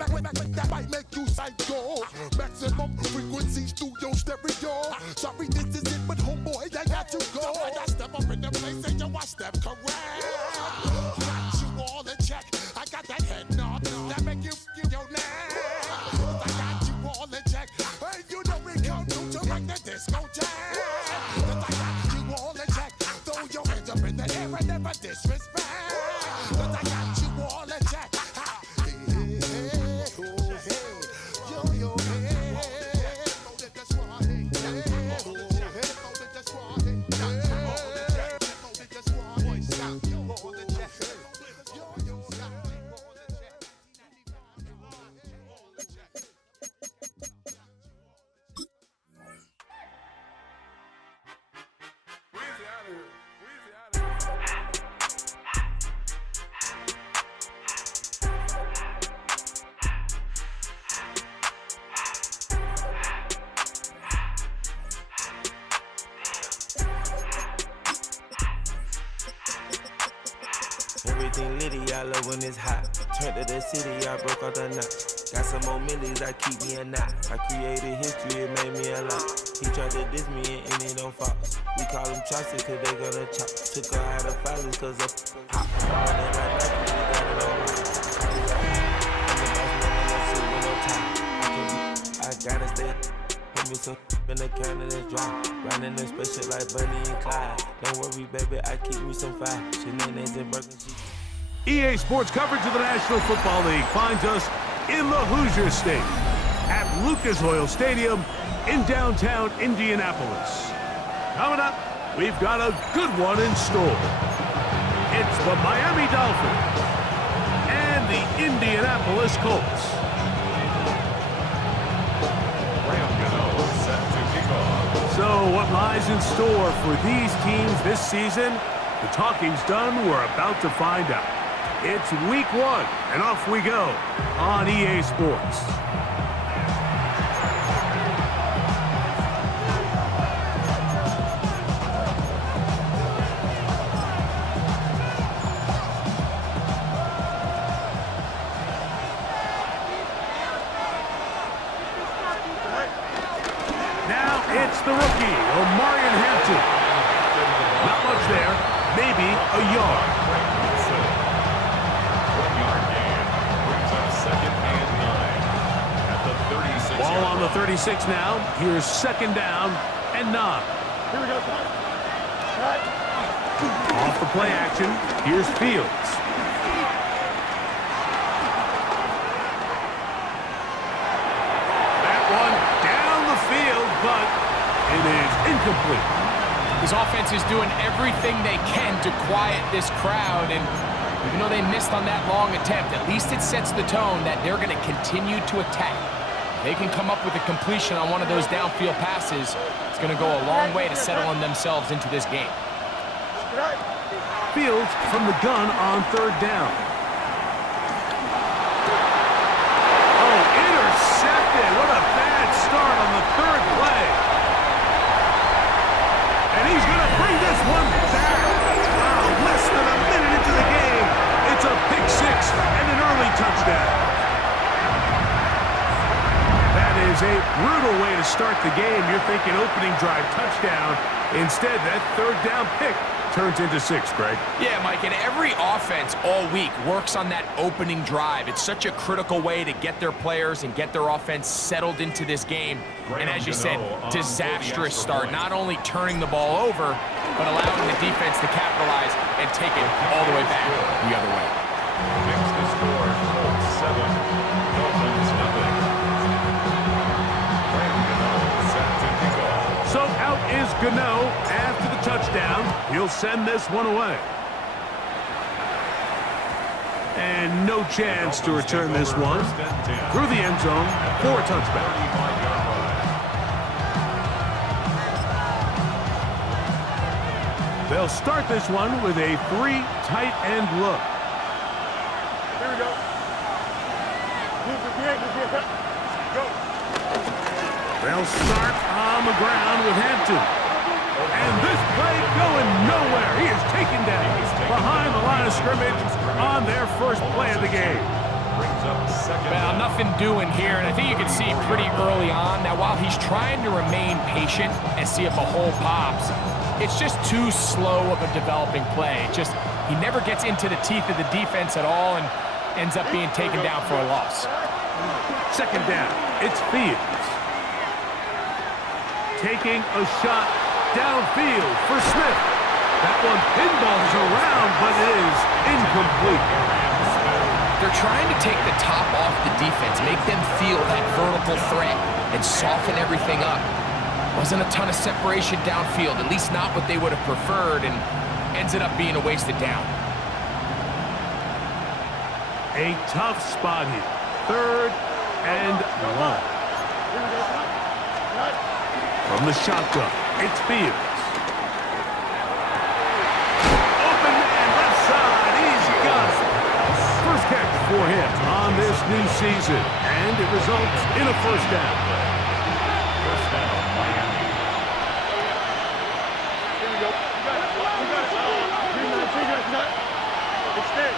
That might make you psycho. Maximum frequencies through your stereo. Sorry, this is it, but homeboy, I got to go. I step up in the place and yo, I step correct. Got you all in check. I got that head nod that make you give your neck. I got you all in check. Hey, you know we come to direct the disco jack. I got you all in check. Throw your hands up in the air and never disrespect. I got you all in check. Everything litty, I love when it's hot. Turned to the city, I broke all the knots. Got some more millies that keep me a knot. I created history, it made me a lot. He tried to diss me and it don't fall. We call them chopsticks cause they gonna chop. Took her out of filings cause of hot. All that like that, we got it all right. I'm the boss man, let's see with no time. I gotta stay. Put me some in the can of this dry. Riding the special like Bunny and Clyde. Don't worry, baby, I keep me some fire. Shenanigans and broken shit. EA Sports coverage of the National Football League finds us in the Hoosier State at Lucas Oil Stadium in downtown Indianapolis. Coming up, we've got a good one in store. It's the Miami Dolphins and the Indianapolis Colts. So what lies in store for these teams this season? The talking's done, we're about to find out. It's week 1, and off we go on EA Sports. Now it's the rookie, Omarion Hampton. Not much there, maybe a yard. Ball on the 36 now. Here's second down and 9. Here we go. Off the play action, here's Fields. That one down the field, but it is incomplete. His offense is doing everything they can to quiet this crowd, and even though they missed on that long attempt, at least it sets the tone that they're going to continue to attack. They can come up with a completion on one of those downfield passes. It's going to go a long way to settling themselves into this game. Fields from the gun on third down. Oh, intercepted. What a bad start on the third play. And he's going to bring this one back. Wow, less than a minute into the game. It's a pick 6 and an early touchdown. That is a brutal way to start the game. You're thinking opening drive touchdown. Instead, that third down pick turns into 6, Greg. Yeah, Mike, and every offense all week works on that opening drive. It's such a critical way to get their players and get their offense settled into this game. And as you said, disastrous start. Not only turning the ball over, but allowing the defense to capitalize and take it all the way back the other way. Fix the score, Colts 7, Dolphins nothing. So out is Gano after the touchdown. He'll send this one away. And no chance to return this one through the end zone for a touchback. They'll start this one with a 3 tight end look. Here we go. Go. They'll start on the ground with Hampton. And this play going nowhere. He is taken down behind the line of scrimmage on their first play of the game. Brings up second Well, down. nothing doing here, and I think you can see pretty early on. Now, while he's trying to remain patient and see if a hole pops, it's just too slow of a developing play. He never gets into the teeth of the defense at all and ends up being taken down for a loss. Second down, it's Fields. Taking a shot downfield for Smith. That one pinballs around, but it is incomplete. They're trying to take the top off the defense, make them feel that vertical threat, and soften everything up. Wasn't a ton of separation downfield, at least not what they would have preferred, and ends it up being a wasted down. A tough spot here. Third and long. From the shotgun, it's Fields. Open man, left side, he's got it. First catch for him on this new season, and it results in a first down. First down, Miami. Here we go. You got it. Extend.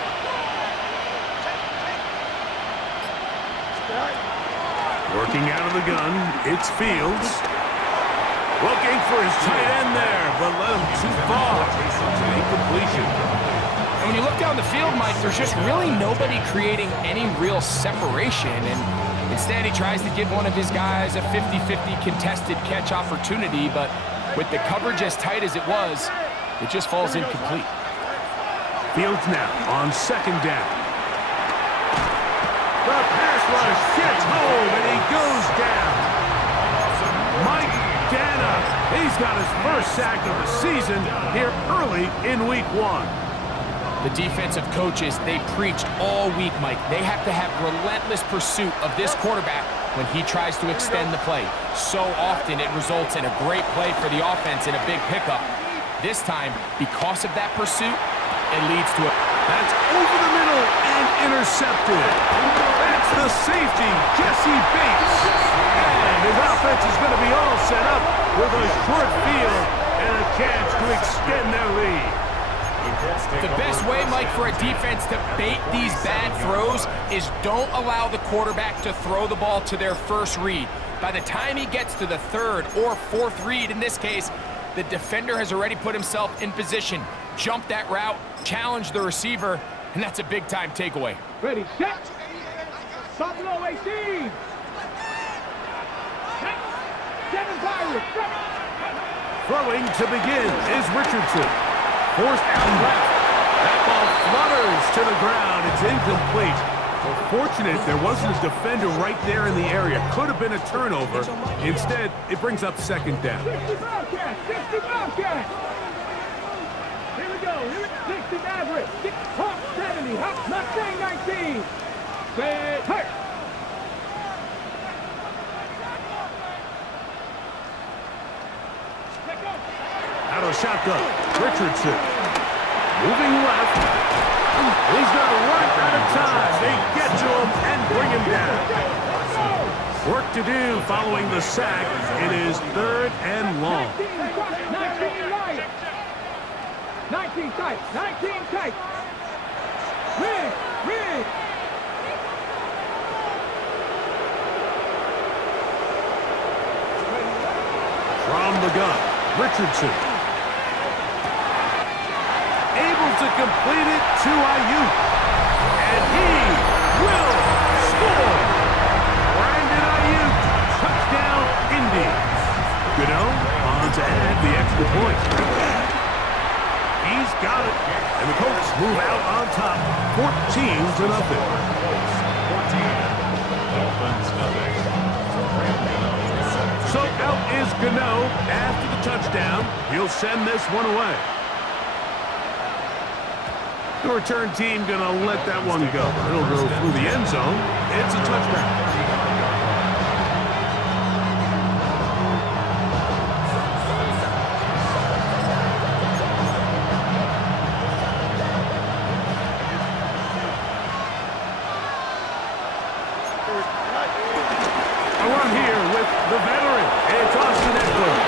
Working out of the gun, it's Fields. Looking for his tight end there, but let him too far. Incompletion. When you look down the field, Mike, there's just really nobody creating any real separation, and instead he tries to give one of his guys a 50-50 contested catch opportunity, but with the coverage as tight as it was, it just falls incomplete. Fields now on second down. The pass rush gets home, and he goes down. Mike Dana, he's got his first sack of the season here early in week 1. The defensive coaches, they preached all week, Mike. They have to have relentless pursuit of this quarterback when he tries to extend the play. So often it results in a great play for the offense and a big pickup. This time, because of that pursuit, it leads to a... That's over the middle and intercepted. That's the safety, Jesse Bates. And his offense is going to be all set up with a short field and a chance to extend their lead. The best way, Mike, for a defense to bait these bad throws is don't allow the quarterback to throw the ball to their first read. By the time he gets to the third or fourth read, in this case, the defender has already put himself in position, jumped that route, challenged the receiver, and that's a big-time takeaway. Ready, set. Stop low, 18. 7 Pirates. Throwing to begin is Richardson. Forced out left. That ball flutters to the ground. It's incomplete. Well, fortunate there wasn't a defender right there in the area. Could have been a turnover. Instead, it brings up second down. 60 Bobcats. 60 Bobcats. Here we go. 60 Maverick. Hawk 70. Hawk Mustang 19. Set. Hurt. Out of shotgun, Richardson. Moving left. He's going to run out of time. They get to him and bring him down. Work to do following the sack. It is third and long. 19 right. 19 tight. 19 tight. Rig. Rig. From the gun, Richardson. Able to complete it to Ayuk. And he will score. Brandon Ayuk, touchdown, Indy. Gano on to add the extra point. He's got it. And the Colts move out on top, 14-0. 14. Dolphins, nothing. So out is Gano after the touchdown. He'll send this one away. The return team going to let that one go. It'll go through the end zone. It's a touchdown. A run here with the veteran. It's Austin Eckler.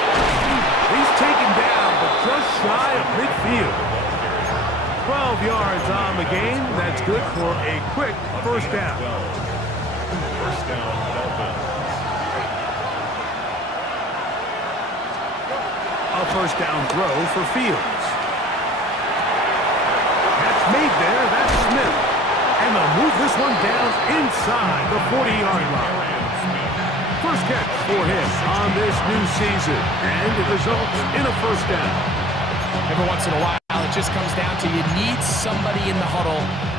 He's taken down, but just shy of midfield. 12 yards on the game. That's good for a quick first down. First down, Dolphins. A first down throw for Fields. That's made there. That's Smith. And they'll move this one down inside the 40-yard line. First catch for him on this new season. And it results in a first down. Every once in a while, it just comes down to you need somebody in the huddle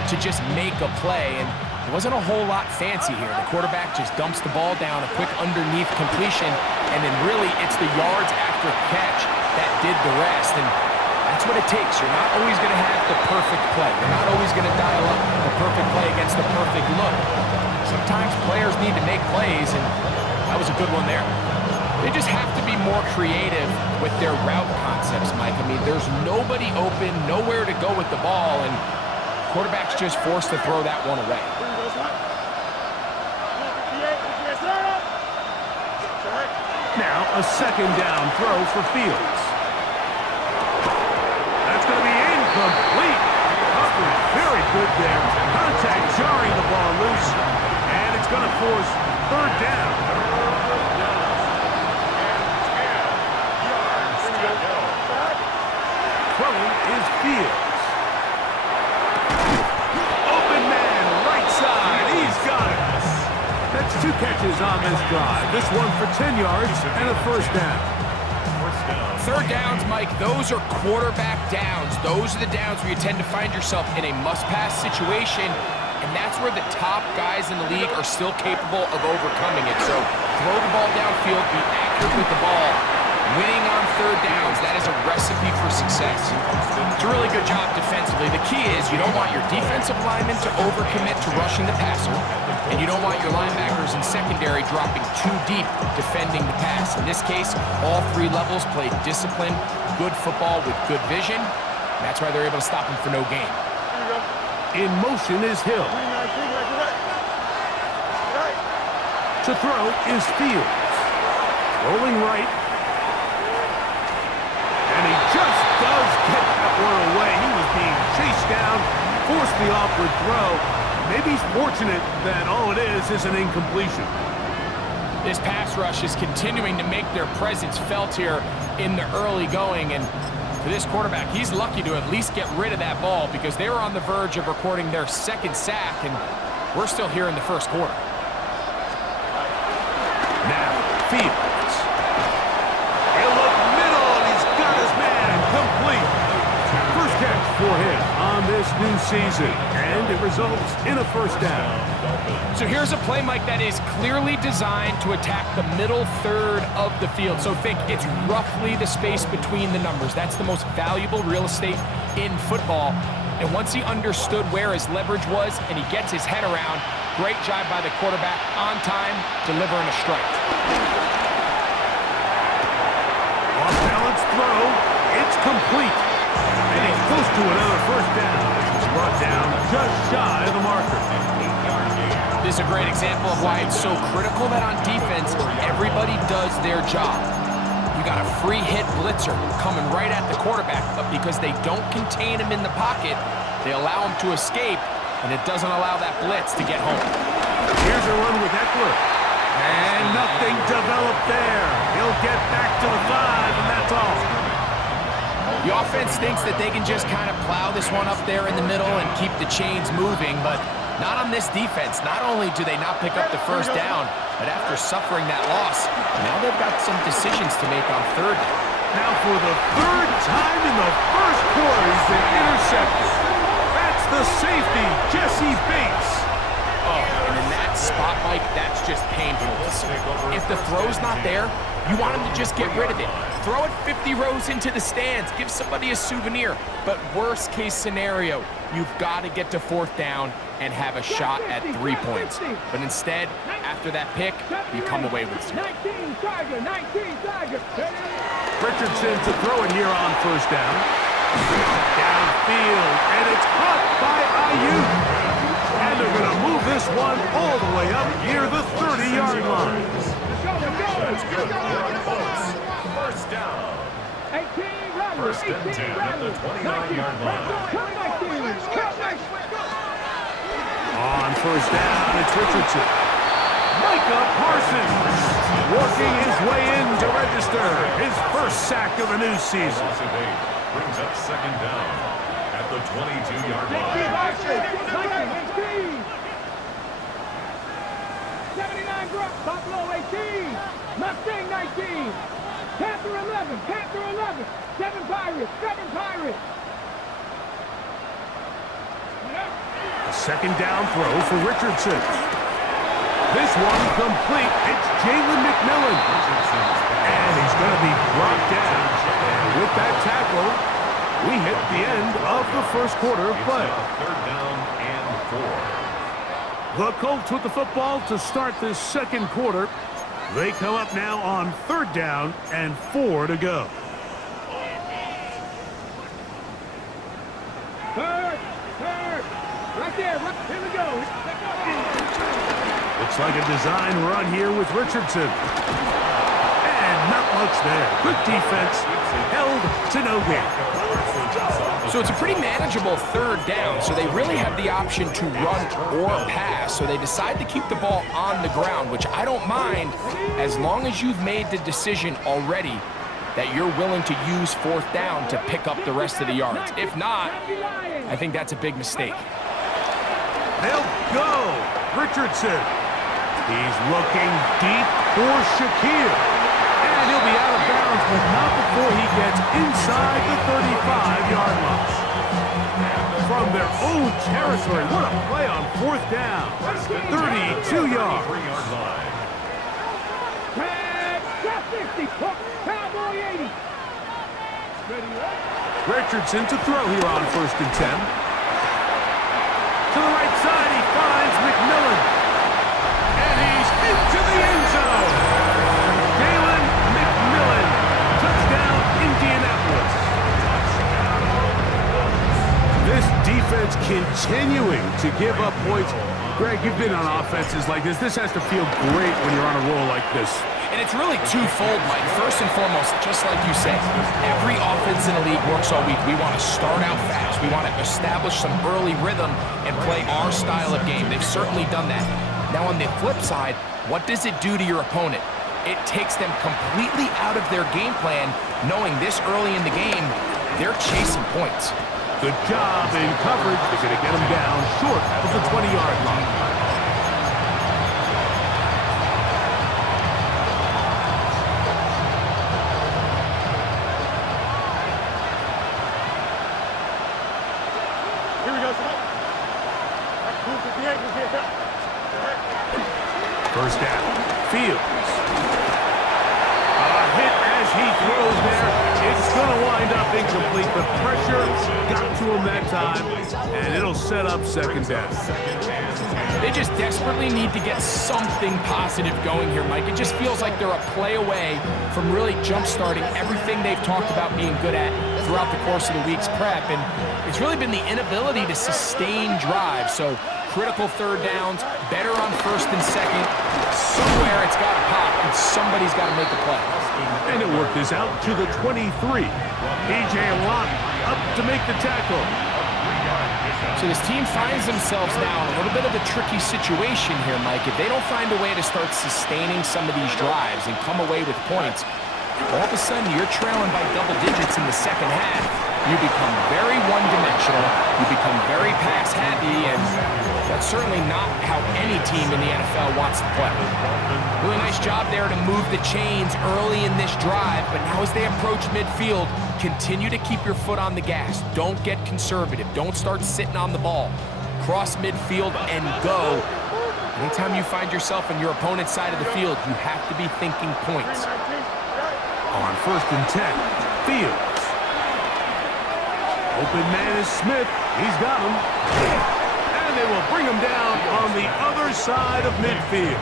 to just make a play. And it wasn't a whole lot fancy here. The quarterback just dumps the ball down, a quick underneath completion, and then really it's the yards after catch that did the rest. And that's what it takes. You're not always going to have the perfect play. You're not always going to dial up the perfect play against the perfect look. Sometimes players need to make plays, and that was a good one there. They just have to be more creative with their route concepts, Mike. I mean, there's nobody open, nowhere to go with the ball, and quarterback's just forced to throw that one away. Now a second down throw for Fields. That's going to be incomplete. Coverage very good there. Contact jarring the ball loose, and it's going to force third down. Throwing is Fields. Open man, right side. He's got it. That's 2 catches on this drive. This one for 10 yards and a first down. Third downs, Mike, those are quarterback downs. Those are the downs where you tend to find yourself in a must-pass situation, and that's where the top guys in the league are still capable of overcoming it. So throw the ball downfield, be accurate with the ball. Winning on third downs, that is a recipe for success. It's a really good job defensively. The key is you don't want your defensive linemen to overcommit to rushing the passer, and you don't want your linebackers in secondary dropping too deep defending the pass. In this case, all 3 levels played disciplined, good football with good vision. That's why they're able to stop him for no gain. In motion is Hill. To throw is Fields. Rolling right. And he just does get that one away. He was being chased down, forced the awkward throw. Maybe he's fortunate that all it is an incompletion. This pass rush is continuing to make their presence felt here in the early going, and for this quarterback, he's lucky to at least get rid of that ball because they were on the verge of recording their second sack, and we're still here in the first quarter. Now, Fields. He'll look middle, and he's got his man complete. First catch for him on this new season, and it results in a first down. So here's a play, Mike, that is clearly designed to attack the middle third of the field. So think it's roughly the space between the numbers. That's the most valuable real estate in football. And once he understood where his leverage was and he gets his head around, great job by the quarterback on time, delivering a strike. Off-balance throw. It's complete. And he's close to another first down. He's brought down just shy of the marker. This is a great example of why it's so critical that on defense, everybody does their job. You got a free hit blitzer coming right at the quarterback, but because they don't contain him in the pocket, they allow him to escape, and it doesn't allow that blitz to get home. Here's a run with Eckler. And nothing developed there. He'll get back to the 5, and that's all. The offense thinks that they can just kind of plow this one up there in the middle and keep the chains moving, but not on this defense. Not only do they not pick up the first down, but after suffering that loss, now they've got some decisions to make on third down. Now for the 3rd time in the first quarter, he's been intercepted. That's the safety, Jesse Bates. Oh, and in that spot, Mike, that's just painful to see. If the throw's not there, you want him to just get rid of it. Throw it 50 rows into the stands. Give somebody a souvenir. But worst case scenario, you've got to get to 4th down and have a shot at 3 points. But instead, after that pick, you come away with 0. Richardson to throw it here on first down. Downfield, and it's caught by Ayuk. And they're going to move this one all the way up near the 30-yard line. First down. 18, First and 10 at the 29-yard line. On first down, it's Richardson. Micah Parsons working his way in to register his first sack of the new season. Loss of 8 brings up second down at the 22-yard line. 79 drop, Buffalo 18, Mustang 19, Panther 11, Panther 11, 7 Pirates, 7 Pirates. A second down throw for Richardson. This one complete. It's Jalen McMillan. And he's going to be brought down. And with that tackle, we hit the end of the first quarter of play. Third down and 4. The Colts with the football to start this second quarter. They come up now on third down and 4 to go. Third, right there, here we go. Looks like a design run here with Richardson. And not much there. Good defense, held to no gain. So it's a pretty manageable third down, so they really have the option to run or pass. So they decide to keep the ball on the ground, which I don't mind as long as you've made the decision already that you're willing to use fourth down to pick up the rest of the yards. If not, I think that's a big mistake. They'll go. Richardson. He's looking deep for Shakir. And he'll be out of bounds, but not before he gets inside the 35-yard line. From their own territory, what a play on fourth down. 32 yards. 3-yard line. Top 60, Cowboy 80. Richardson to throw here on first and 10. To the right side, he finds McMillan. And he's into the end zone. Jalen McMillan. Touchdown, Indianapolis. This defense continuing to give up points. Greg, you've been on offenses like this. This has to feel great when you're on a roll like this. And it's really twofold, Mike. First and foremost, just like you said, every offense in the league works all week. We want to start out fast. We want to establish some early rhythm and play our style of game. They've certainly done that. Now on the flip side, what does it do to your opponent? It takes them completely out of their game plan, knowing this early in the game, they're chasing points. Good job in coverage. They're going to get him down short of the 20-yard line. First down, Fields. A hit as he throws there. It's going to wind up incomplete. The pressure got to him that time, and it'll set up second down. They just desperately need to get something positive going here, Mike. It just feels like they're a play away from really jump-starting everything they've talked about being good at throughout the course of the week's prep, and it's really been the inability to sustain drives. So critical third downs, better on first and second. Somewhere it's got to pop, and somebody's got to make a play. And it worked this out to the 23. P.J. Watt up to make the tackle. So this team finds themselves now in a little bit of a tricky situation here, Mike. If they don't find a way to start sustaining some of these drives and come away with points, all of a sudden you're trailing by double digits in the second half. You become very one-dimensional. You become very pass-happy, and that's certainly not how any team in the NFL wants to play. Really nice job there to move the chains early in this drive, but now as they approach midfield, continue to keep your foot on the gas. Don't get conservative. Don't start sitting on the ball. Cross midfield and go. Anytime you find yourself on your opponent's side of the field, you have to be thinking points. On first and 10, Fields. Open man is Smith. He's got him. And they will bring him down on the other side of midfield.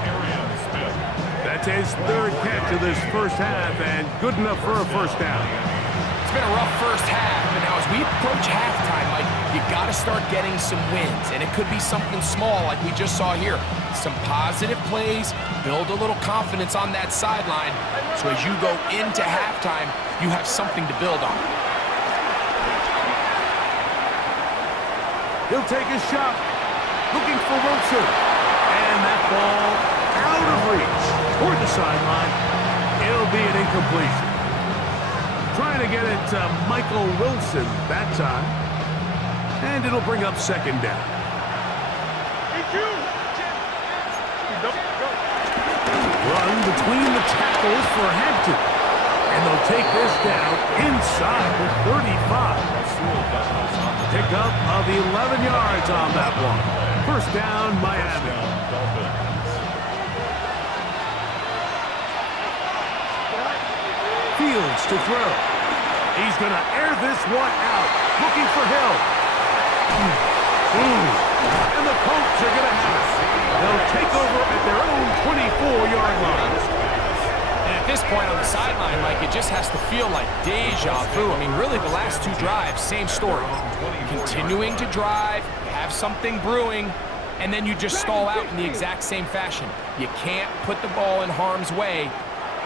That's his third catch of this first half, and good enough for a first down. It's been a rough first half, but now as we approach halftime, Mike, you got to start getting some wins, and it could be something small like we just saw here. Some positive plays, build a little confidence on that sideline, so as you go into halftime, you have something to build on. He'll take his shot. Looking for Wilson. And that ball out of reach toward the sideline. It'll be an incompletion. Trying to get it to Michael Wilson that time. And it'll bring up second down. Run between the tackles for Hampton. And they'll take this down inside the 35. Pickup of 11 yards on that one. First down, Miami. Fields to throw. He's going to air this one out. Looking for Hill. And the Colts are going to have it. They'll take over at their own 24-yard line. And at this point on the sideline, Mike, it just has to feel like deja vu. I mean, really, the last two drives, same story. Continuing to drive, have something brewing, and then you just stall out in the exact same fashion. You can't put the ball in harm's way.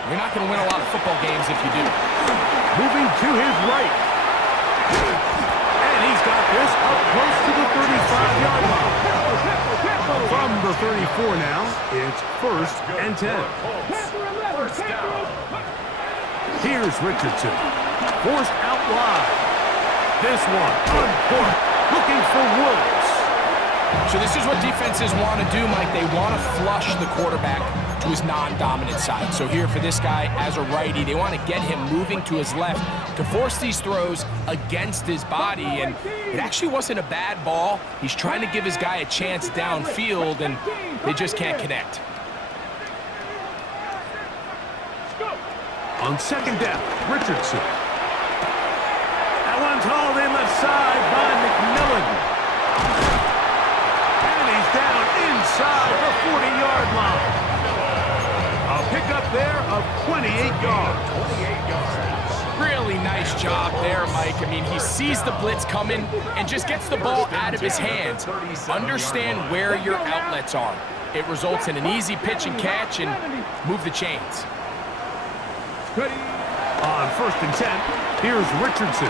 You're not going to win a lot of football games if you do. Moving to his right. And he's got this up close to the 35-yard line. From the 34 now, it's 1st and 10. Here's Richardson. Forced out wide. This one, uncorked, looking for Woods. So this is what defenses want to do, Mike. They want to flush the quarterback to his non-dominant side. So here for this guy as a righty, they want to get him moving to his left to force these throws against his body. And it actually wasn't a bad ball. He's trying to give his guy a chance downfield, and they just can't connect. On second down, Richardson. That one's hauled in left side by McMillan. And he's down inside the 40-yard line. A pickup there of 28 yards. Really nice job there, Mike. I mean, he sees the blitz coming and just gets the ball out of his hands. Understand where your outlets are. It results in an easy pitch and catch and move the chains. On 1st and 10, here's Richardson.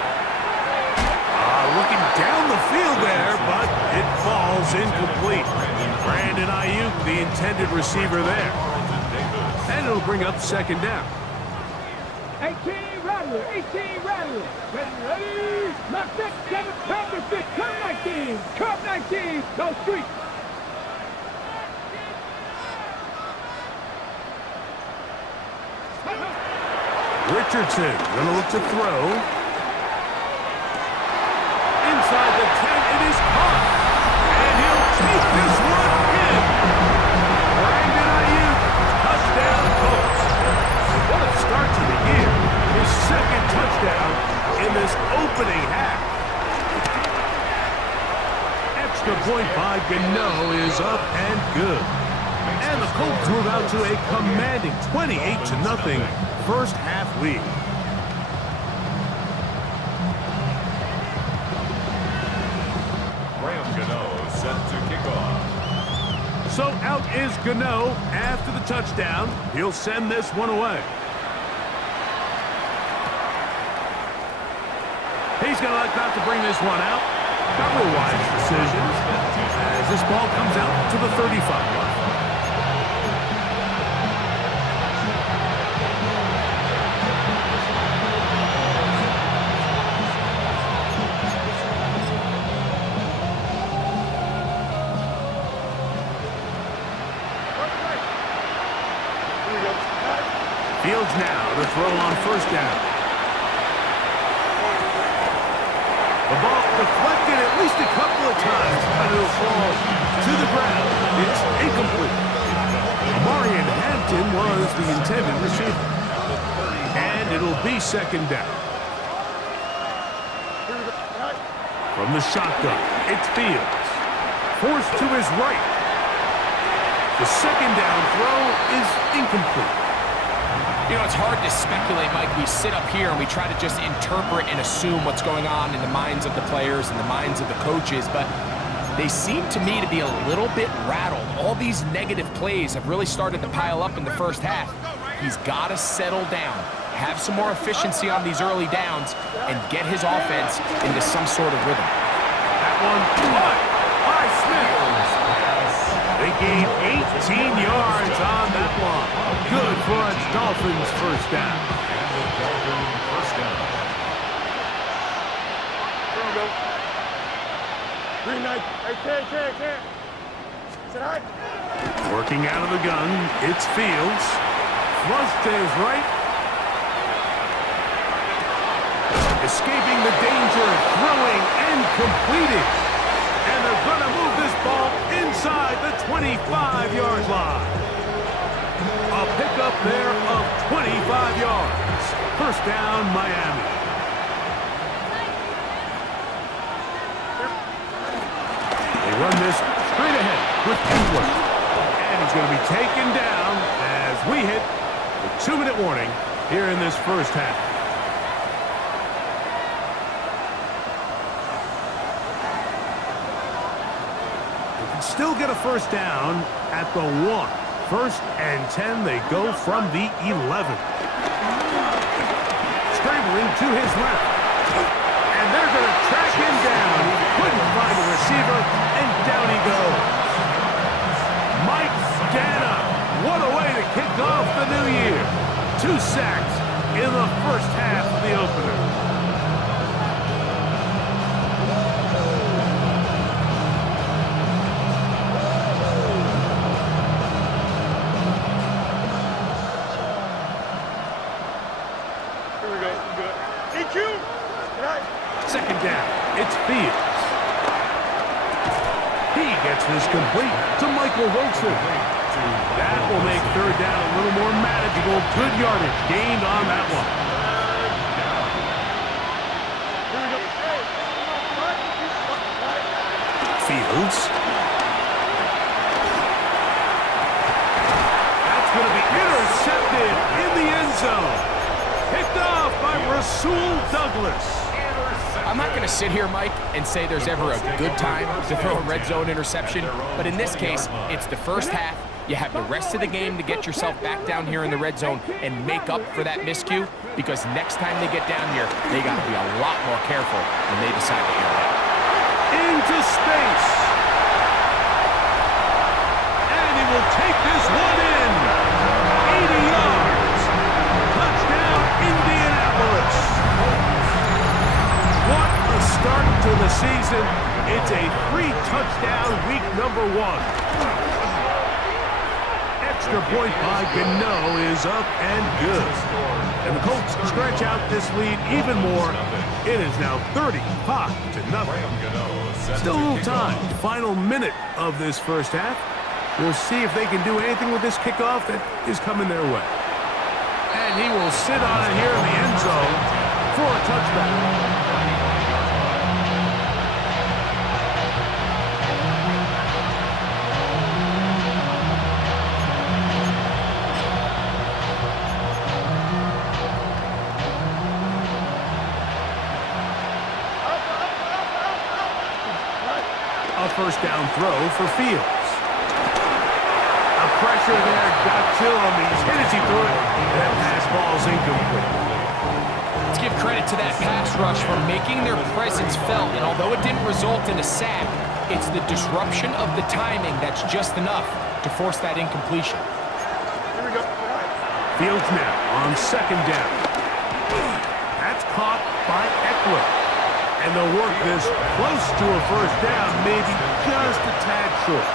Looking down the field there, but it falls incomplete. Brandon Ayuk, the intended receiver there. And it'll bring up second down. 18 Rattler, 18 Rattler. Ready, lock that 7, pound the 6, curve 19, curve 19, go street. Richardson gonna look to throw. Inside the 10, it is caught. And he'll take this one in. Brandon Ayuk, touchdown Colts. What a start to the year. His second touchdown in this opening half. Extra point by Gano is up and good. And the Colts move out to a commanding 28-0 first half lead. Set to kick off. So out is Gano after the touchdown. He'll send this one away. He's going to elect not to bring this one out. Cover-wise decision as this ball comes out to the 35. Fields now to throw on 1st down. The ball deflected at least a couple of times, but it'll fall to the ground. It's incomplete. Amarian Hampton was the intended receiver. And it'll be second down. From the shotgun, it's Fields. Forced to his right. The second down throw is incomplete. You know, it's hard to speculate, Mike. We sit up here and we try to just interpret and assume what's going on in the minds of the players and the minds of the coaches, but they seem to me to be a little bit rattled. All these negative plays have really started to pile up in the first half. He's got to settle down, have some more efficiency on these early downs, and get his offense into some sort of rhythm. one, but by Smith. They gained 18 yards on that one. Good for a Dolphins first down. First down. Here we go. Green light. Hey, sit high. Working out of the gun, it's Fields. Flush to his right. Escaping the danger, throwing and completing. And they're going to move this ball inside the 25-yard line. A pickup there of 25 yards. First down, Miami. They run this straight ahead with Kingler. And he's going to be taken down as we hit the 2-minute warning here in this first half. Still get a first down at the 1. First and 10, they go from the 11. Scrambling to his left. And they're going to track him down. He couldn't find a receiver, and down he goes. Mike Dana, what a way to kick off the new year. 2 sacks in the first half of the opener. Second down, it's Fields. He gets this complete to Michael Wilson. That will make third down a little more manageable. Good yardage gained on that one. Fields. That's going to be intercepted in the end zone. Picked off by Rasul Douglas. I'm not going to sit here, Mike, and say there's ever a good time to throw a red zone interception, but in this case, it's the first half. You have the rest of the game to get yourself back down here in the red zone and make up for that miscue, because next time they get down here, they got to be a lot more careful when they decide to air it. Into space. And he will take this one in. 80 yards. Touchdown, Indianapolis. What a start to the season. It's a 3-touchdown week number 1. Extra point by Gano is up and good. And the Colts stretch out this lead even more. It is now 35-0. Still a little time. Final minute of this first half. We'll see if they can do anything with this kickoff that is coming their way. And he will sit on it here in the end zone for a touchback. First down throw for Fields. A pressure there got to him. He's hit as he threw it. That pass falls incomplete. Let's give credit to that pass rush for making their presence felt. And although it didn't result in a sack, it's the disruption of the timing that's just enough to force that incompletion. Here we go. Fields now on second down. That's caught by Eckler. And they'll work this close to a first down, maybe just a tad short. A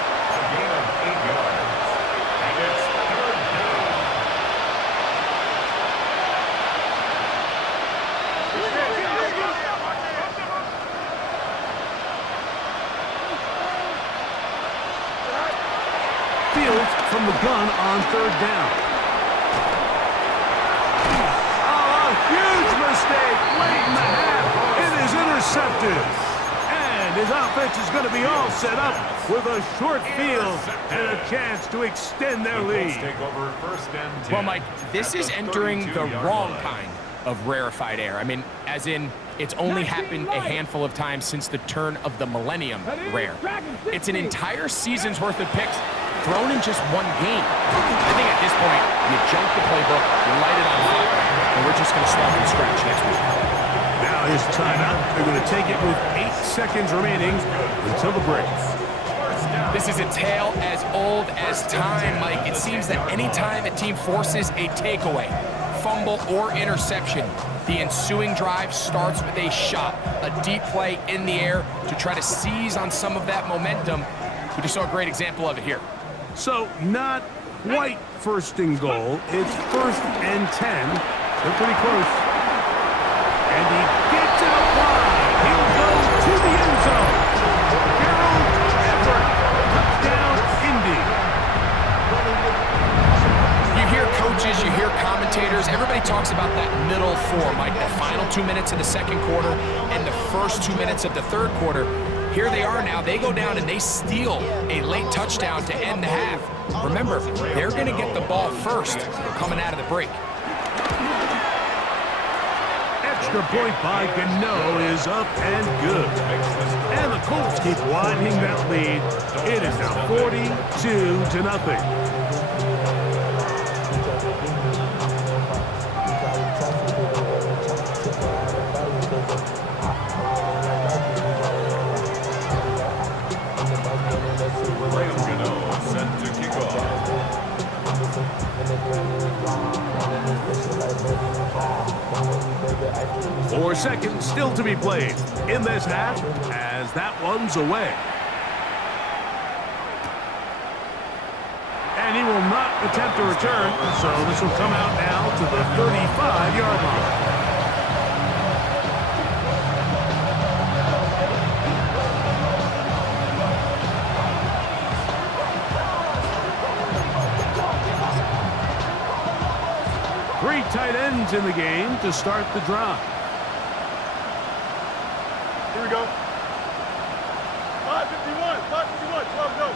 gain of 8 yards. And it's third down. Fields from the gun on third down. Oh, a huge mistake late in the half. It is intercepted. And his offense is going to be all set up with a short field and a chance to extend their lead. Take over first and 10. Well, Mike, this is entering the wrong kind of rarefied air. I mean, as in, it's only happened a handful of times since the turn of the millennium rare. It's an entire season's worth of picks thrown in just one game. I think at this point, you jump the playbook, you light it on fire, and we're just going to start from scratch next week. Now Now here's the timeout. They're going to take it with 8 seconds remaining until the break. This is a tale as old as time, Mike. It seems that anytime a team forces a takeaway, fumble, or interception, the ensuing drive starts with a shot, a deep play in the air to try to seize on some of that momentum. We just saw a great example of it here. So not quite first and goal. It's 1st and 10. They're pretty close. And he gets out wide. He'll go to the end zone. Gerald Everett, touchdown, Indy. You hear coaches, you hear commentators, everybody talks about that middle four, Mike, the final 2 minutes of the second quarter and the first 2 minutes of the third quarter. Here they are now. They go down and they steal a late touchdown to end the half. Remember, they're going to get the ball first coming out of the break. Extra point by Gano is up and good. And the Colts keep widening that lead. It is now 42-0. Set to kick off. 4 seconds still to be played in this half as that one's away. And he will not attempt a return, so this will come out now to the 35-yard line. Three tight ends in the game to start the drive. Here we go. 5:51, 12 go.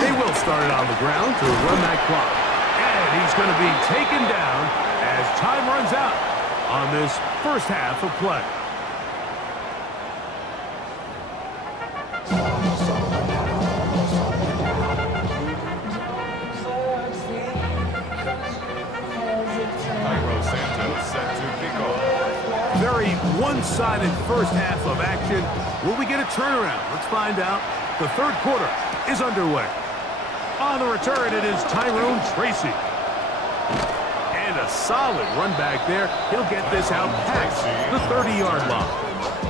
They will start it on the ground to run that clock. And he's going to be taken down as time runs out on this first half of play. Very one-sided first half of action. Will we get a turnaround? Let's find out. The third quarter is underway. On the return, it is Tyrone Tracy. And a solid run back there. He'll get this out past the 30-yard line.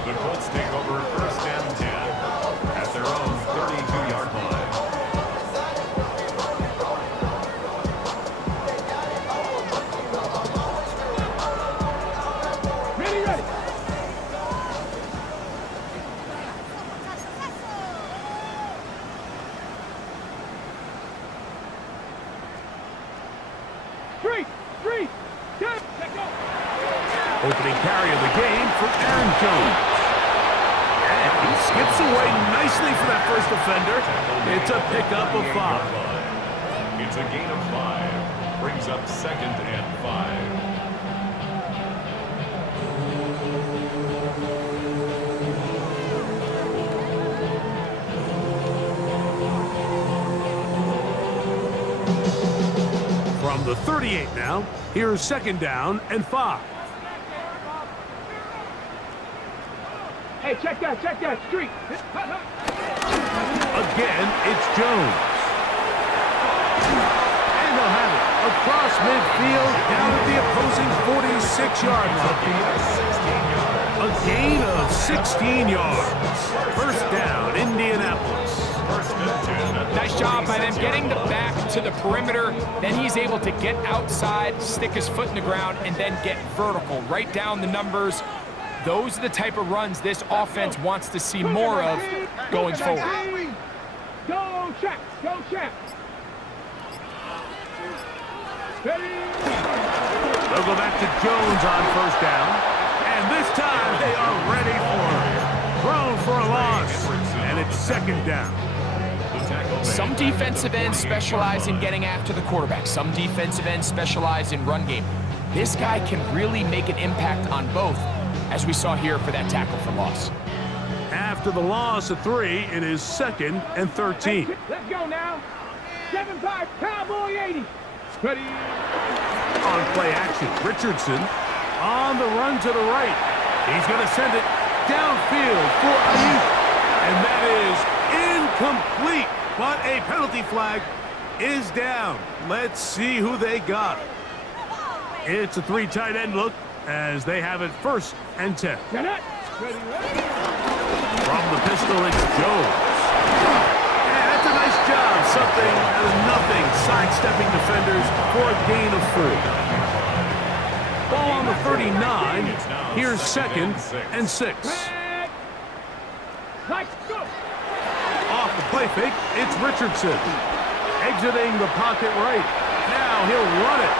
The Colts take over 1st and 10 at their own 32-yard line. Ready. Three, check go. Opening carry of the game for Aaron Jones. And he skips away nicely for that first defender. It's a pickup of 5. It's a gain of 5. Brings up 2nd and 5. From the 38 now, here's 2nd down and 5. Hey, check that, street. Again, it's Jones. And they'll have it across midfield down at the opposing 46-yard line. A gain of 16 yards. First down, Indianapolis. Nice job by them getting the back to the perimeter. Then he's able to get outside, stick his foot in the ground, and then get vertical. Right down the numbers. Those are the type of runs this offense wants to see more of going forward. Go check. They'll go back to Jones on 1st down. And this time they are ready for it. Thrown for a loss. And it's 2nd down. Some defensive ends specialize in getting after the quarterback. Some defensive ends specialize in run game. This guy can really make an impact on both, as we saw here for that tackle for loss. After the loss of 3, it is 2nd and 13. Let's go now. 7-5, Cowboy 80. Ready. On play action, Richardson on the run to the right. He's going to send it downfield for Ayuk. And that is incomplete. But a penalty flag is down. Let's see who they got. It's a 3 tight end look as they have it 1st and 10. Get it. Ready, ready. From the pistol, it's Jones. Yeah, that's a nice job. Something out of nothing, sidestepping defenders for a gain of 4. Ball on the 39. Here's 2nd and 6. Let's go. Off the play fake, it's Richardson. Exiting the pocket right. Now he'll run it.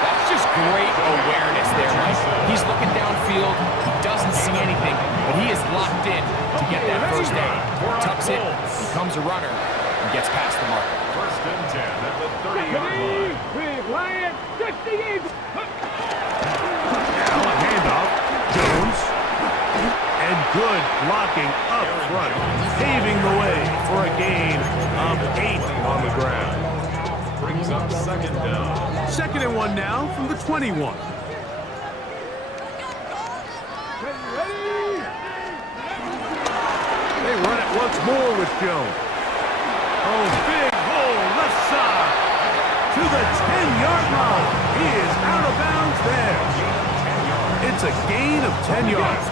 That's just great awareness there, Mike. He's looking downfield. He doesn't see anything, but he is locked in to get that first down. Tucks it, becomes a runner, and gets past the mark. 1st and 10 at the 30-yard line. Big Lion, 58. Now a handoff. Jones. And good blocking up front, paving the way for a gain of 8 on the ground. Brings up 2nd down. 2nd and 1 now from the 21. They run it once more with Jones. Oh, big hole left side to the 10-yard line. He is out of bounds there. It's a gain of 10 yards.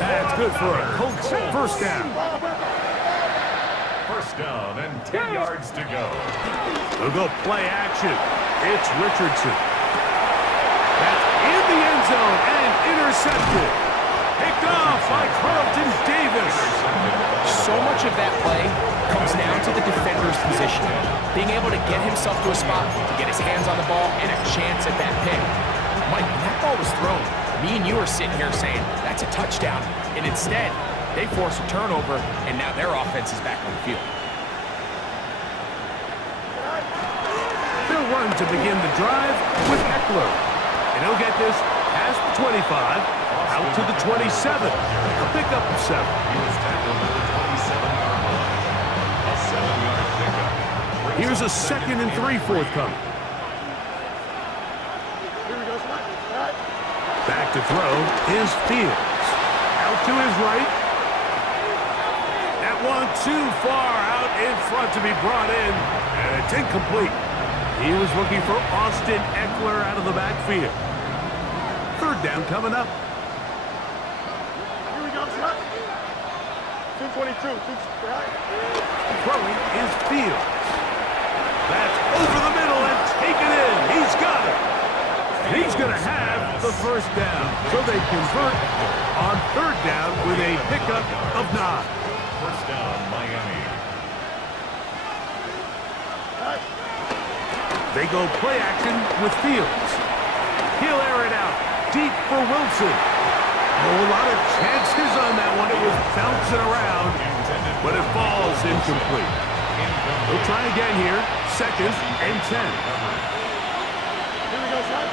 That's good for a Colts 1st down. 1st down and 10 yards to go. They'll go play action. It's Richardson. That's in the end zone and intercepted. Picked off by Carlton Davis. So much of that play comes down to the defender's positioning. Being able to get himself to a spot, to get his hands on the ball, and a chance at that pick. Mike, when that ball was thrown, me and you are sitting here saying, that's a touchdown. And instead, they force a turnover, and now their offense is back on the field. They'll run to begin the drive with Eckler. And he'll get this past the 25, out to the 27. A pickup of 7. He was tackled at the 27-yard line. A 7-yard pickup. Here's a 2nd and 3 forthcoming. Back to throw is Fields. Out to his right. That one too far out in front to be brought in. And it's incomplete. He was looking for Austin Eckler out of the backfield. 3rd down coming up. Here we go, Scott. 222. Throwing is Fields. That's over the middle and taken in. He's got it. He's going to have the 1st down. So they convert on 3rd down with a pickup of 9. 1st down, Miami. They go play action with Fields. He'll air it out deep for Wilson. Oh, a lot of chances on that one. It was bouncing around, but it falls incomplete. We'll try again here. 2nd and 10. Here we go, Scott.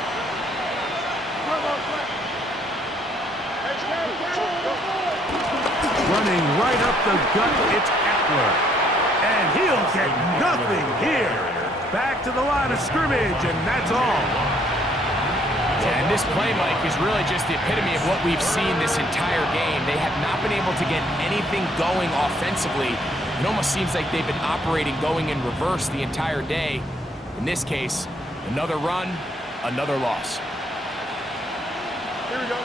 Running right up the gut, it's Eckler. And he'll get nothing here. Back to the line of scrimmage, and that's all. Yeah, and this play, Mike, is really just the epitome of what we've seen this entire game. They have not been able to get anything going offensively. It almost seems like they've been operating going in reverse the entire day. In this case, another run, another loss. Here we go.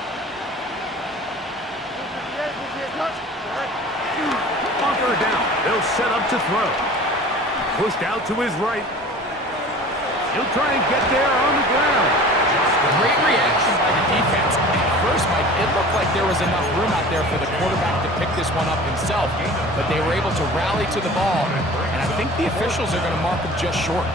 On 3rd down, they'll set up to throw. Pushed out to his right. He'll try and get there on the ground. Great reaction by the defense. At first, Mike, it looked like there was enough room out there for the quarterback to pick this one up himself, but they were able to rally to the ball, and I think the officials are going to mark him just short.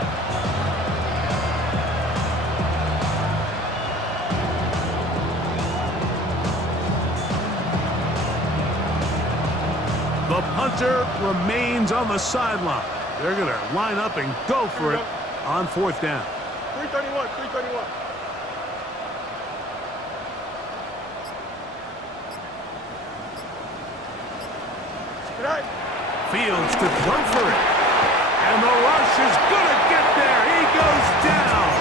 The punter remains on the sideline. They're going to line up and go for it on 4th down. 331, 331. Fields to throw for it. And the rush is going to get there. He goes down.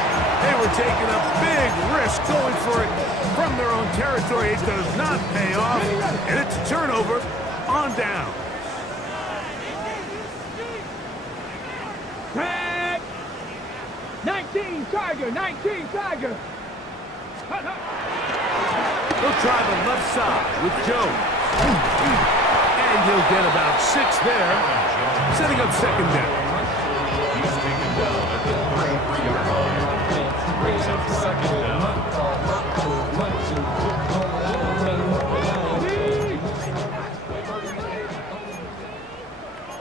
Oh, taking a big risk going for it from their own territory. It does not pay off, and it's a turnover on down. Tag! 19 Tiger, 19 Tiger. He'll try the left side with Jones. And he'll get about 6 there, setting up second down. He's taken down at the 33-yard line. Brings up second down.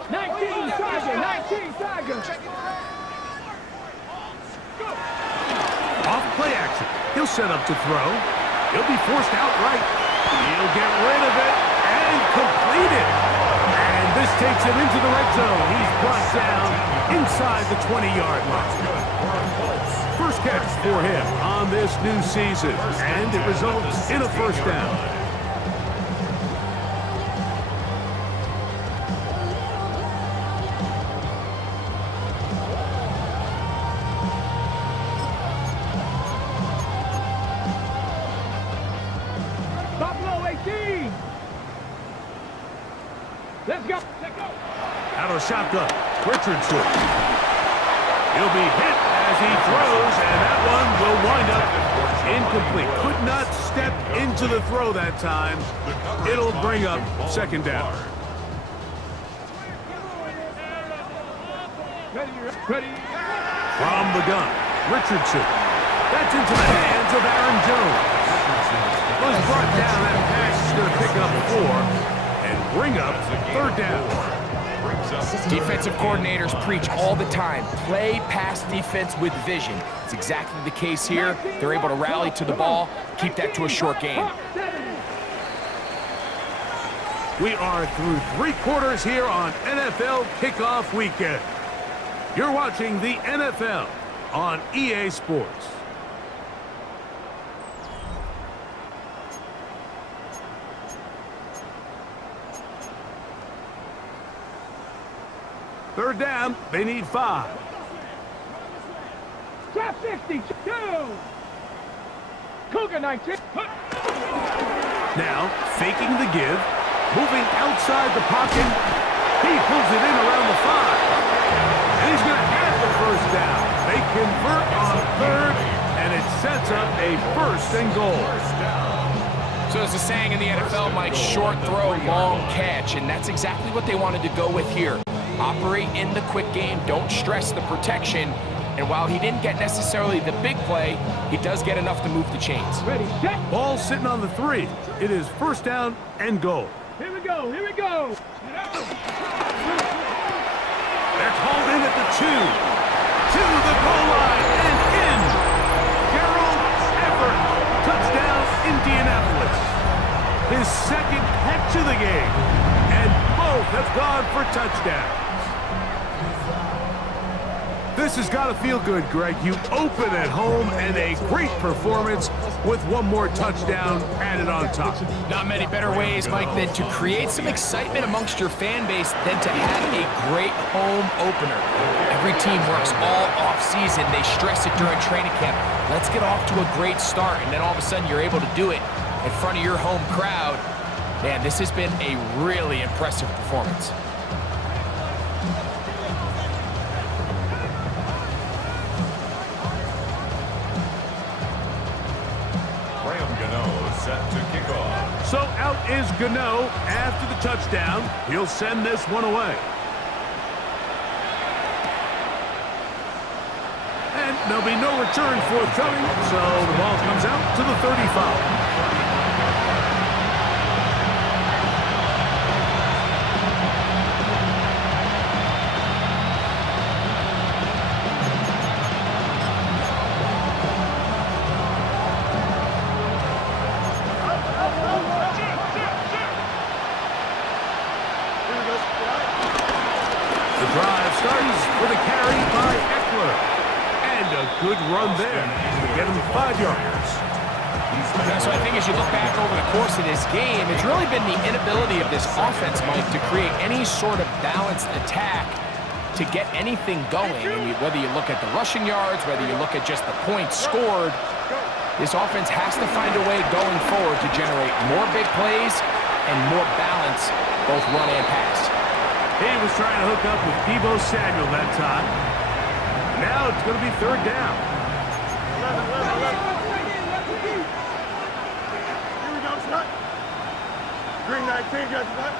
19 Tiger, 19 Tiger. Off play action. He'll set up to throw. He'll be forced outright. He'll get rid of it and complete it. And this takes him into the red zone. He's brought down inside the 20-yard line. First catch for him on this new season, and it results in a first down. Buffalo 18. Let's go. Let's go. Out of the shotgun, Richardson. He'll be hit as he throws, and that one will wind up incomplete. Could not step into the throw that time. It'll bring up second down. Ready. From the gun, Richardson. That's into the hands of Aaron Jones. Was brought down. That pass is going to pick up 4 and bring up third down. Defensive coordinators preach all the time, play pass defense with vision. It's exactly the case here. They're able to rally to the ball, keep that to a short game. We are through 3 quarters here on NFL Kickoff Weekend. You're watching the NFL on EA Sports. Third down, they need 5. Trap 62. Cougar 19. Now, faking the give, moving outside the pocket. He pulls it in around the 5. And he's going to have the first down. They convert on third, and it sets up a first and goal. So there's a saying in the NFL, Mike, short throw, long catch, and that's exactly what they wanted to go with here. Operate in the quick game, don't stress the protection, and while he didn't get necessarily the big play, he does get enough to move the chains. Ready, set. Ball sitting on the 3. It is first down and goal. Here we go. Here we go. They're called in at the 2. To the goal line and in. Gerald Everett. Touchdown, Indianapolis. His second catch of the game. And both have gone for touchdowns. This has got to feel good, Greg. You open at home and a great performance with one more touchdown added on top. Not many better ways, Mike, than to create some excitement amongst your fan base than to have a great home opener. Every team works all off-season. They stress it during training camp. Let's get off to a great start, and then all of a sudden you're able to do it in front of your home crowd. Man, this has been a really impressive performance. So out is Gano after the touchdown. He'll send this one away. And there'll be no return forthcoming, so the ball comes out to the 35. Good run there to get him 5 yards. So I think as you look back over the course of this game, it's really been the inability of this offense, Mike, to create any sort of balanced attack to get anything going. And whether you look at the rushing yards, whether you look at just the points scored, this offense has to find a way going forward to generate more big plays and more balance, both run and pass. He was trying to hook up with Deebo Samuel that time. Now it's going to be third down. 11. Here we go, shot. Green 19, got shot.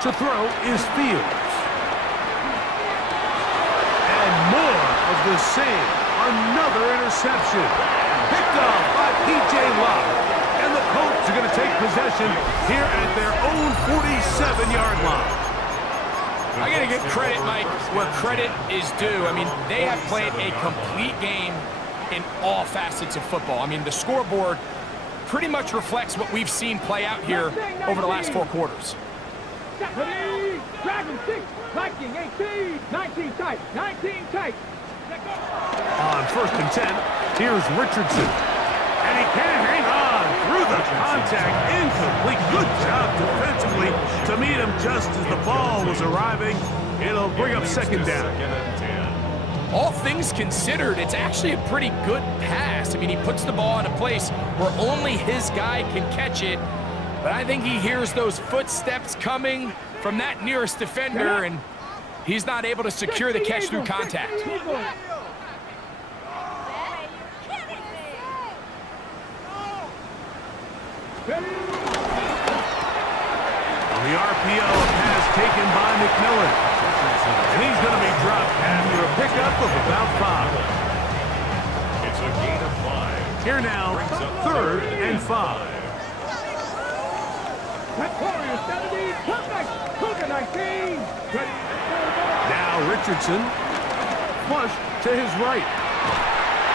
To throw is Fields. And more of the same. Another interception. Picked off by P.J. Locke. And the Colts are going to take possession here at their own 47-yard line. I got to give credit, Mike, where credit is due. I mean, they have played a complete game in all facets of football. I mean, the scoreboard pretty much reflects what we've seen play out here over the last 4 quarters. Dragon 6, Viking 18, 19 tight, 19 tight. On 1st and 10, here's Richardson. And he can't hang on through the contact. Incomplete. Good job defensively to meet him just as the ball was arriving. It'll bring up 2nd down. All things considered, it's actually a pretty good pass. I mean, he puts the ball in a place where only his guy can catch it. But I think he hears those footsteps coming from that nearest defender, and he's not able to secure the catch through contact. On the RPO, a pass taken by McMillan. And he's going to be dropped after a pickup of about 5. It's a gain of 5. Here now, 3rd and 5. Now Richardson, flush to his right.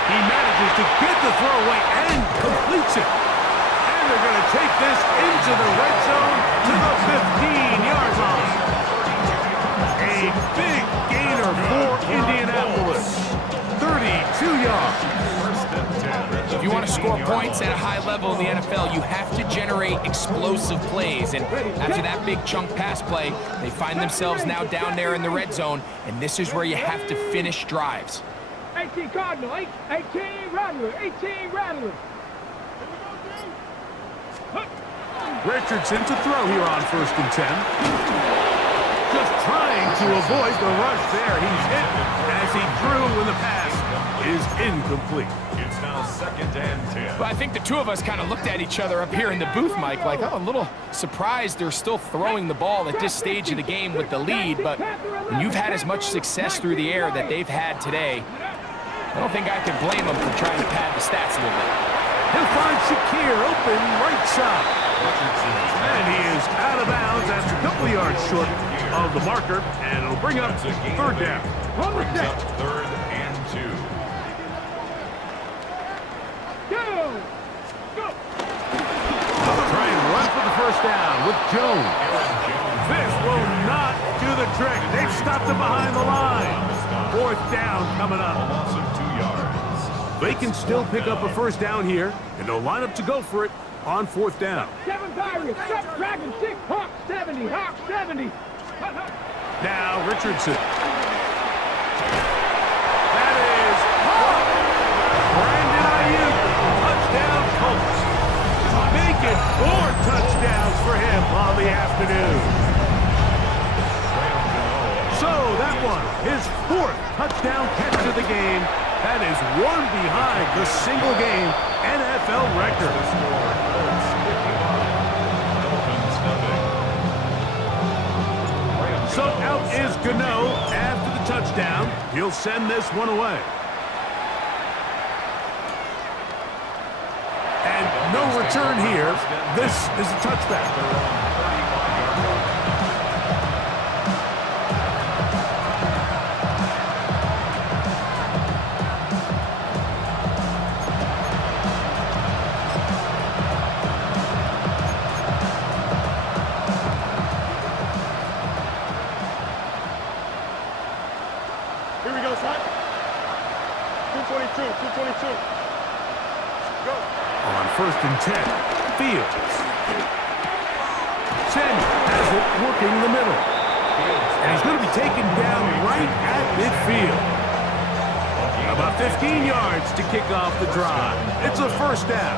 He manages to get the throw away and completes it. And they're going to take this into the red zone to the 15-yard line. A big gainer for Indianapolis. 32 yards. If you want to score points at a high level in the NFL, you have to generate explosive plays. And after that big chunk pass play, they find themselves now down there in the red zone, and this is where you have to finish drives. 18 Cardinal, 18 Rattler, 18 Rattler. Richardson to throw here on 1st and 10. Just trying to avoid the rush there. He's hit as he threw when the pass is incomplete. It's now 2nd and 10. But I think the two of us kind of looked at each other up here in the booth, Mike, like, oh, a little surprised they're still throwing the ball at this stage of the game with the lead. But when you've had as much success through the air that they've had today, I don't think I could blame them for trying to pad the stats a little bit. He'll find Shakir open right side. And he is out of bounds after a couple of yards short of the marker, and it'll bring up 3rd down. Brings up 3rd and 2. Trying to run for the 1st down with Jones. This will not do the trick. They've stopped him behind the line. 4th down coming up. A loss of 2 yards. They can still pick up a 1st down here, and they'll line up to go for it on 4th down. 7 Pirates, Dragon 6, Hawk 70, Hawk 70. Now Richardson. That is Brandon Ayuk. Touchdown Colts. Make it 4 touchdowns for him on the afternoon. So that one, his 4th touchdown catch of the game. That is one behind the single-game NFL record. So out is Gano after the touchdown. He'll send this one away. And no return here. This is a touchback. Here we go, son. 222, 222. Go. On 1st and 10, Fields. Samuel has it working the middle. And he's going to be taken down right at midfield. About 15 yards to kick off the drive. It's a first down.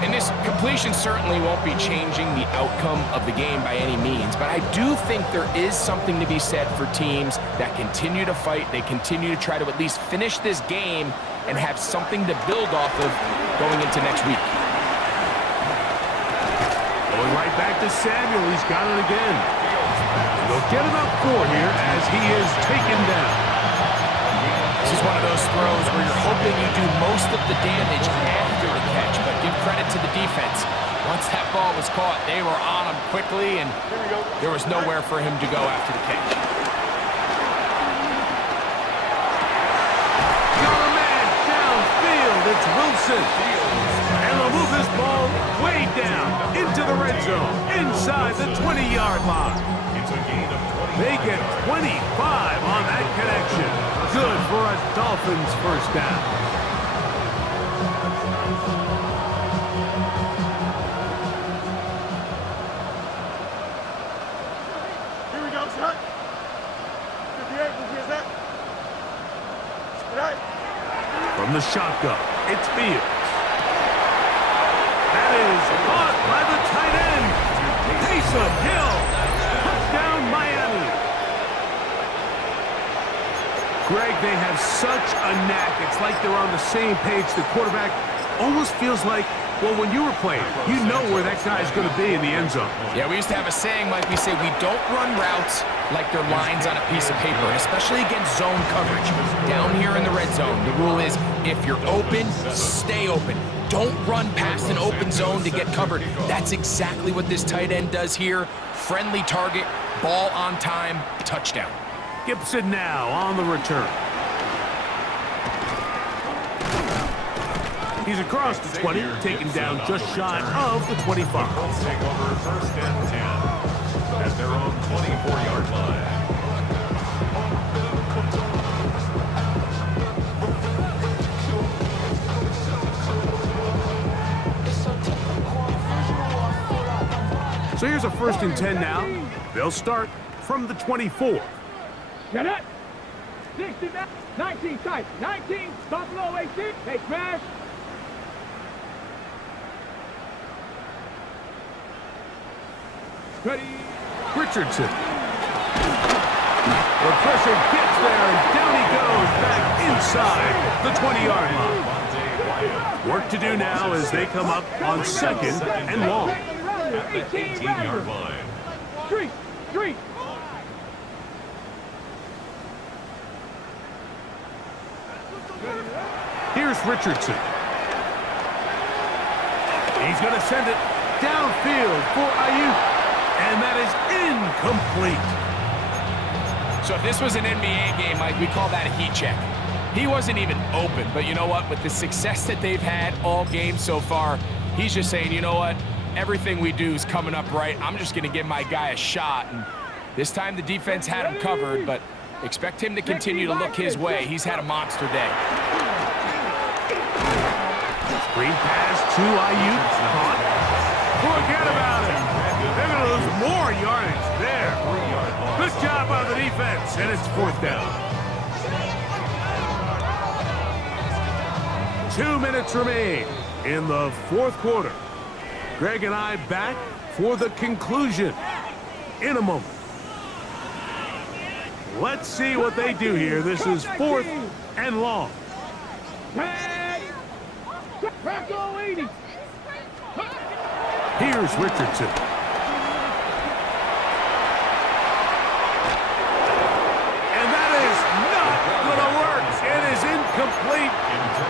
And this completion certainly won't be changing the outcome of the game by any means, but I do think there is something to be said for teams that continue to fight. They continue to try to at least finish this game and have something to build off of going into next week. Going right back to Samuel. He's got it again. And they'll get about 4 here as he is taken down. This is one of those throws where you're hoping you do most of the damage after the catch, but give credit to the defense. Once that ball was caught, they were on him quickly, and there was nowhere for him to go after the catch. Got a man downfield. It's Wilson. And they'll move this ball way down into the red zone, inside the 20-yard line. It's a gain of 20. They get 25 on that connection. Good for a Dolphins first down. Here we go, son. 58, who is that? Right. From the shotgun, it's Fields. That is caught by the tight end. Taysom Hill. Touchdown, Miami. Greg, they have such a knack. It's like they're on the same page. The quarterback almost feels like, well, when you were playing, you know where that guy's going to be in the end zone. Yeah, we used to have a saying, like we say, we don't run routes like they're lines on a piece of paper, and especially against zone coverage. Down here in the red zone, the rule is if you're open, stay open. Don't run past an open zone to get covered. That's exactly what this tight end does here. Friendly target, ball on time, touchdown. Gibson now on the return. He's across the 20, taken down just shy of the 25. Colts take over 1st and 10 at their own 24-yard line. So here's a 1st and 10 now. They'll start from the 24. Get it. 69, 19 tight, 19, Buffalo 18, hey, smash. Ready. Richardson. The pressure gets there, and down he goes back inside the 20-yard line. Work to do now as they come up on 2nd and long. At the 18-yard line. Street. Here's Richardson. He's going to send it downfield for Ayuk, and that is incomplete. So if this was an NBA game, Mike, we call that a heat check. He wasn't even open, but you know what? With the success that they've had all game so far, he's just saying, you know what? Everything we do is coming up right. I'm just going to give my guy a shot. And this time the defense had him covered, but expect him to continue to look his way. He's had a monster day. Screen pass to Ayuk. Caught. Forget about it. They're going to lose more yardage there. Good job by the defense, and it's 4th down. 2 minutes remain in the 4th quarter. Greg and I back for the conclusion in a moment. Let's see what they do here. This is 4th and long. Here's Richardson. And that is not going to work. It is incomplete.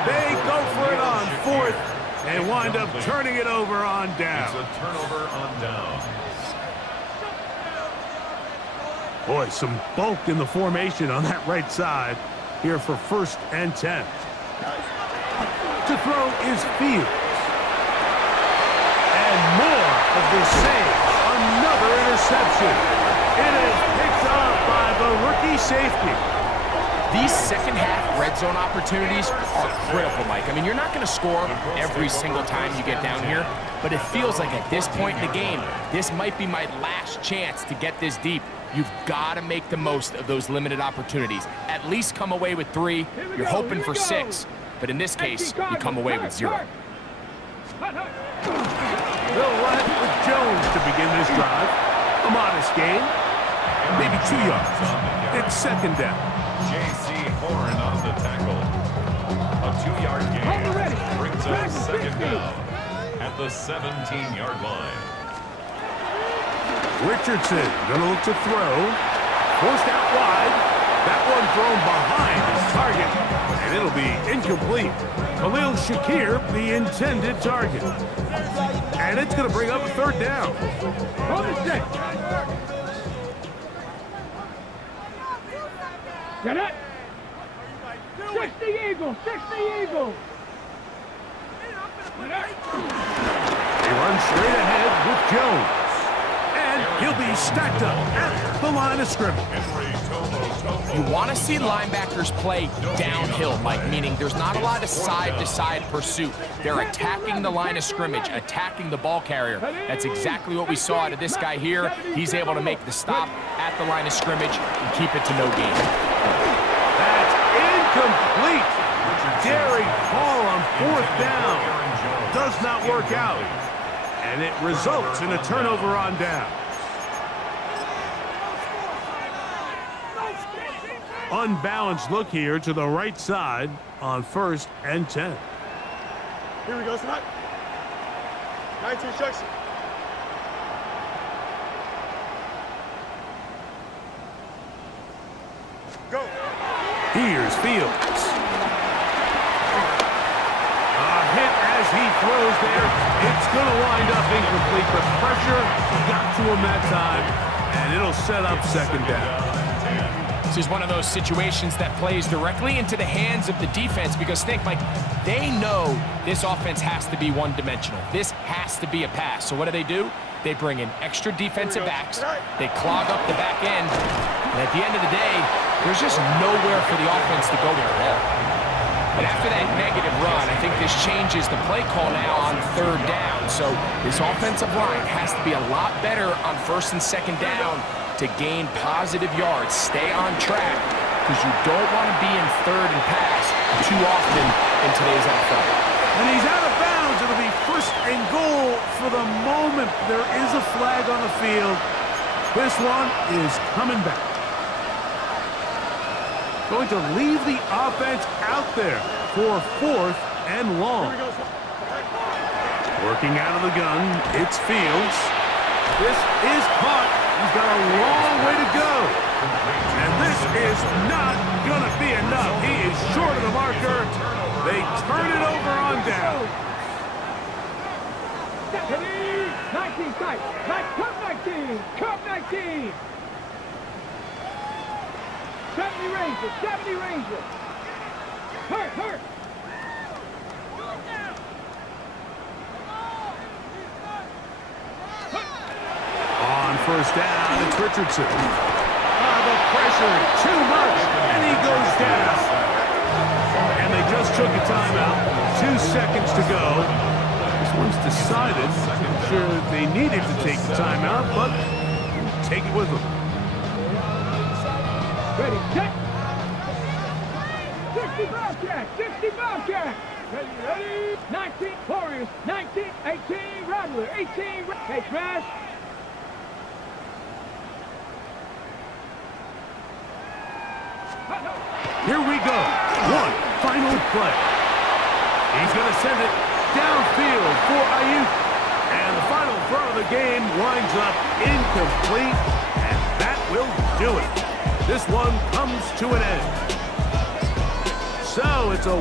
They go for it on 4th and wind up turning it over on down. It's a turnover on down. Boy, some bulk in the formation on that right side here for 1st and 10. To throw is Fields. And more of the same. Another interception. It is picked off by the rookie safety. These second half red zone opportunities are critical, Mike. I mean, you're not going to score every single time you get down here, but it feels like at this point in the game, this might be my last chance to get this deep. You've got to make the most of those limited opportunities. At least come away with 3. You're hoping for 6, but in this case, you come away with 0. They'll run it with Jones to begin this drive. A modest gain, maybe 2 yards. It's second down. J.C. Horn on the tackle. A 2-yard gain brings us second down at the 17-yard line. Richardson gonna look to throw. Forced out wide. That one thrown behind his target, and it'll be incomplete. Khalil Shakir, the intended target. And it's gonna bring up a third down. On the stick. Get it. 60 Eagles, 60 Eagles. He runs straight ahead with Jones. And he'll be stacked up at the line of scrimmage. You want to see linebackers play downhill, Mike, meaning there's not a lot of side-to-side pursuit. They're attacking the line of scrimmage, attacking the ball carrier. That's exactly what we saw out of this guy here. He's able to make the stop at the line of scrimmage and keep it to no gain. That's incomplete. Daring ball on 4th down. Does not work out. And it results in a turnover on down. Unbalanced look here to the right side on 1st and 10. Here we go, Scott. 19 Jackson. Go. Here's Fields. A hit as he throws there. It's going to wind up incomplete, but pressure got to him that time, and it'll set up second down. This is one of those situations that plays directly into the hands of the defense because, think, Mike, they know this offense has to be one-dimensional. This has to be a pass. So what do? They bring in extra defensive backs. They clog up the back end. And at the end of the day, there's just nowhere for the offense to go with the ball. But after that negative run, I think this changes the play call now on 3rd down. So this offensive line has to be a lot better on 1st and 2nd down to gain positive yards. Stay on track because you don't want to be in 3rd and pass too often in today's NFL. And he's out of bounds. It'll be 1st and goal for the moment. There is a flag on the field. This one is coming back. Going to leave the offense out there for 4th and long. Working out of the gun, it's Fields. This is caught. He's got a long way to go. And this is not going to be enough. He is short of the marker. They turn it over on down. 19 tight. Cup 19. Cup 19. 70 Rangers. 70 Rangers. Hurt. On 1st down, it's Richardson. The pressure, too much, and he goes down. And they just took a timeout. 2 seconds to go. This one's decided. I'm sure they needed to take the timeout, but take it with them. Ready, check. 60 Bobcat. 60 Bobcat. Ready. 19 Warriors. 19, 18 Rattler. 18 Hey, Trash. Here we go. One final play. He's going to send it downfield for Ayuk. And the final throw of the game winds up incomplete. And that will do it. This one comes to an end. So it's a